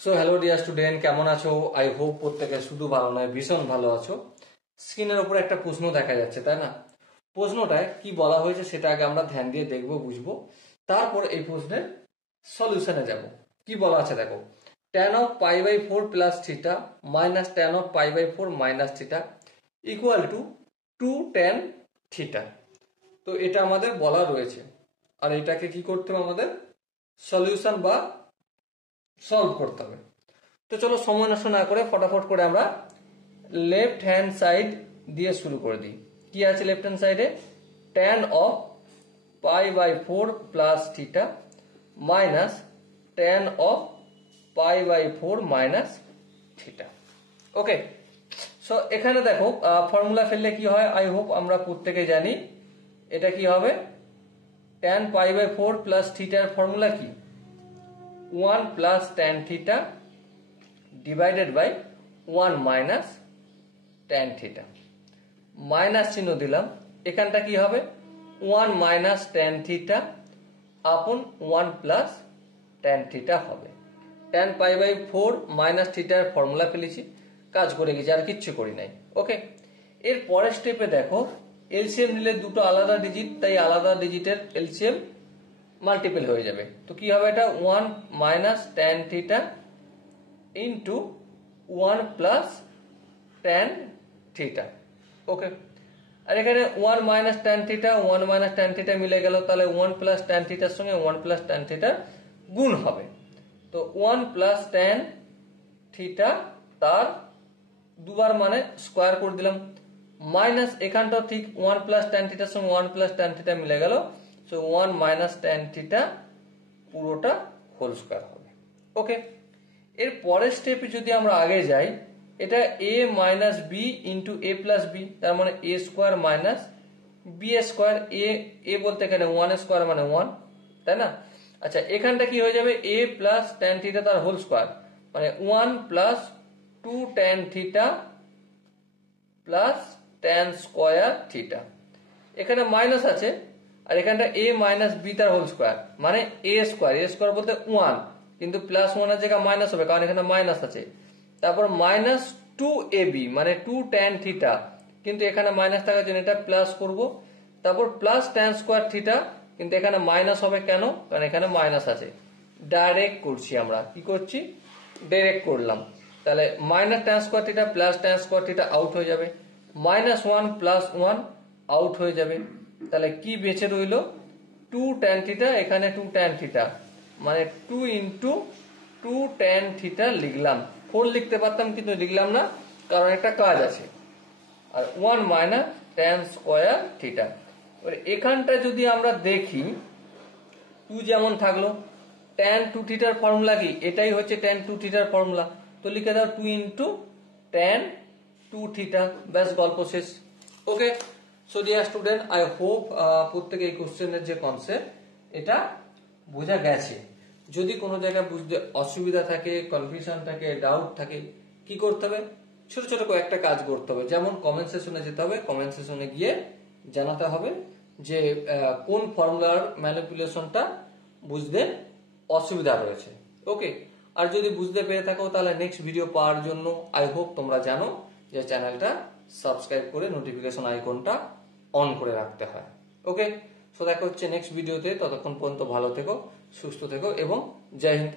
So hello dear student, কেমন আছো? I hope প্রত্যেকে শুধু ভালো নয় ভীষণ ভালো আছো। স্ক্রিনের উপর একটা প্রশ্ন দেখা যাচ্ছে, তাই না? প্রশ্নটায় কি বলা হয়েছে সেটা আগে আমরা ধ্যান দিয়ে দেখবো, বুঝবো, তারপর এই প্রশ্নের সলিউশনে যাব। কি বলা আছে দেখো, tan of pi by 4 plus theta minus tan of pi by 4 minus theta equal to 2 tan theta। তো এটা আমাদের বলা রয়েছে, আর এটাকে কি করতে হবে, আমাদের সলিউশন বা সলভ করতে হবে। তো চলো সময় নষ্ট না করে ফটাফট করে আমরা লেফট হ্যান্ড সাইড দিয়ে শুরু করে দিই। কি আছে লেফট হ্যান্ড সাইডে? tan of pi by 4 plus theta minus tan of pi by 4 minus theta. Okay, so এখানে দেখো ফর্মুলা ফেললে কি হয়, আই হোপ আমরা প্রত্যেকে জানি। এটা কি হবে? tan পাই বাই 4 প্লাস থিটার ফর্মুলা কি? 1 plus tan theta divided by 1 minus tan theta. Minus চিহ্ন দিলাম, এখানটা কি হবে? 1 মাইনাস tan থিটা আপন 1 প্লাস tan থিটা হবে। tan পাই বাই 4 মাইনাস থিটার ফর্মুলা ফেলেছি, কাজ করে গেছি, আর কিচ্ছু করি নাই। ওকে, এর পরের স্টেপে দেখো এলসিএম নিলে দুটো আলাদা ডিজিট, তাই আলাদা ডিজিটের এলসিএম মাল্টিপল হয়ে যাবে। তো কি হবে? এটা 1 minus tan theta into 1 plus tan theta. Okay, আর এখানে 1 minus tan theta 1 minus tan theta মিলে গেল, তাহলে 1 প্লাস tan থিটার সঙ্গে 1 প্লাস tan থিটার গুণ হবে। তো 1 প্লাস tan থিটা তার দুবার মানে স্কোয়ার করে দিলাম, মাইনাস এখানটাও ঠিক 1 প্লাস tan থিটার সঙ্গে 1 প্লাস tan থিটা মিলে গেল, সো 1 মাইনাস tan থিটা পুরোটা হোল স্কোয়ার হবে। ওকে, এর পরের স্টেপে যদি আমরা আগে যাই, এটা a minus B into A plus B, তার মানে A square minus B square. A বলতে এখানে 1 স্কোয়ার মানে 1, তাই না? আচ্ছা, এখানটা কি হয়ে যাবে? a প্লাস tan থিটা তার হোল স্কোয়ার, মানে 1 plus 2 tan theta plus tan square theta. এখানে মাইনাস আছে, আর এখানটা a মাইনাস বি তার হোল স্কোয়ার, মানে a স্কোয়ার। এ স্কোয়ার বলতে 1, কিন্তু প্লাস 1 এর জায়গায় মাইনাস হবে, কারণ এখানে মাইনাস আছে। তারপর মাইনাস 2ab মানে 2 tan থিটা, কিন্তু এখানে মাইনাস থাকার জন্য এটা প্লাস করব। তারপর প্লাস tan স্কোয়ার থিটা, কিন্তু এখানে মাইনাস হবে কেন? কারণ এখানে মাইনাস আছে। ডাইরেক্ট করছি আমরা, কি করছি? ডাইরেক্ট করলাম। তাহলে minus tan square theta plus tan square theta out হয়ে যাবে, মাইনাস 1 প্লাস 1 আউট হয়ে যাবে। তাহলে কি বেঁচে রইল? 2 tan থিটা, এখানে 2 tan থিটা, মানে 2 ইন্টু 2 tan থিটা লিখলাম। 4 লিখতে পারতাম কিন্তু লিখলাম না, কারণ একটা কাজ আছে। আর 1 মাইনাস tan স্কোয়ার থিটা। এখানটা যদি আমরা দেখি, 2 যেমন থাকলো, tan 2 থিটার ফর্মুলা কি? এটাই হচ্ছে tan 2 থিটার ফর্মুলা। তো লিখে দাও 2 ইন্টু tan 2 থিটা, ব্যাস গল্প শেষ। Okay, so dear student, I hope প্রত্যেকে এই কোশ্চেনের যে কনসেপ্ট এটা বোঝা গেছে। যদি কোনো জায়গায় বুঝতে অসুবিধা থাকে, কনফিউশন থাকে, ডাউট থাকে, কি করতে হবে? ছোট ছোট কয়েকটা কাজ করতে হবে। যেমন কমেন্ট সেশনে যেতে হবে, কমেন্ট সেশনে গিয়ে জানাতে হবে যে কোন ফর্মুলার ম্যানিপুলেশনটা বুঝতে অসুবিধা রয়েছে। ওকে, আর যদি বুঝতে পেরে থাকো তাহলে নেক্সট ভিডিও পাওয়ার জন্য আই হোপ তোমরা জানো যে চ্যানেলটা সাবস্ক্রাইব করে নোটিফিকেশন আইকনটা অন করে রাখতে হয়। ওকে, সো দেখা হচ্ছে নেক্সট ভিডিওতে। ততক্ষণ পর্যন্ত ভালো থেকো, সুস্থ থেকো এবং জয় হিন্দ।